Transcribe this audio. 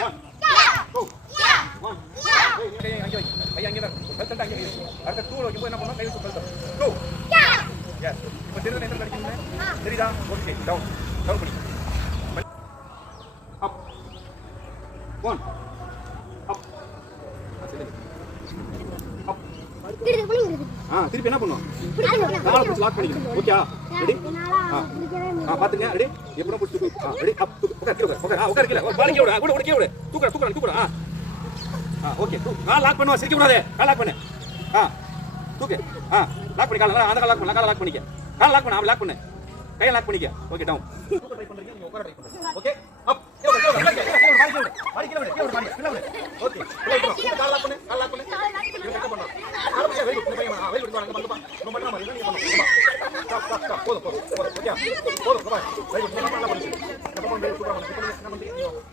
1 2 1 கை அங்க வை கை அங்க வை பெல்ட் அங்க வை அடுத்து 2 வைக்கும்போது என்ன பண்ணனும் கை வச்சு பெல்ட் 2 எஸ் இப்போ தெரியுதா என்ன கடிக்கும்னு தெரியுதா ஓகே டவுன் டவுன் பண்ணி அப் 1 அப் அப் திருப்பி என்ன பண்ணுவோம் காலை பிடிச்சி லாக் பண்ணிக்கணும் ஓகே ரெடி பாத்துங்க ரெடி எப்போ பிடிச்சி ரெடி அப் உட்கார் கீழே பாலிங்க விடு கூட கீழே விடு தூக்குற ஓகே கால் லாக் பண்ணுவா சிரிக்க கூடாது கால் லாக் பண்ணு தூக்கு லாக் பண்ணி கால் அந்த கால் லாக் பண்ணு கால் லாக் பண்ணிக்க கால் லாக் பண்ணு அவன் லாக் பண்ணு கையை லாக் பண்ணிக்க ஓகே டவுன் தூக்க ட்ரை பண்றீங்க நீங்க உட்கார ட்ரை பண்ணுங்க ஓகே அப் ஓகே கால் லாக் பண்ணு இவங்க என்ன பண்றாங்க கால் வெயிட் பண்ணு பையன் வெயிட் பண்ணு அங்க வந்து நம்ம பண்ணலாம் மாதிரி நீங்க பண்ணுங்க ஸ்டாப் போதும் ஓகே போதும் வெயிட் பண்ணு நம்ம பண்ணலாம் பண்ணி நம்ம பண்ணி என்ன பண்றீங்க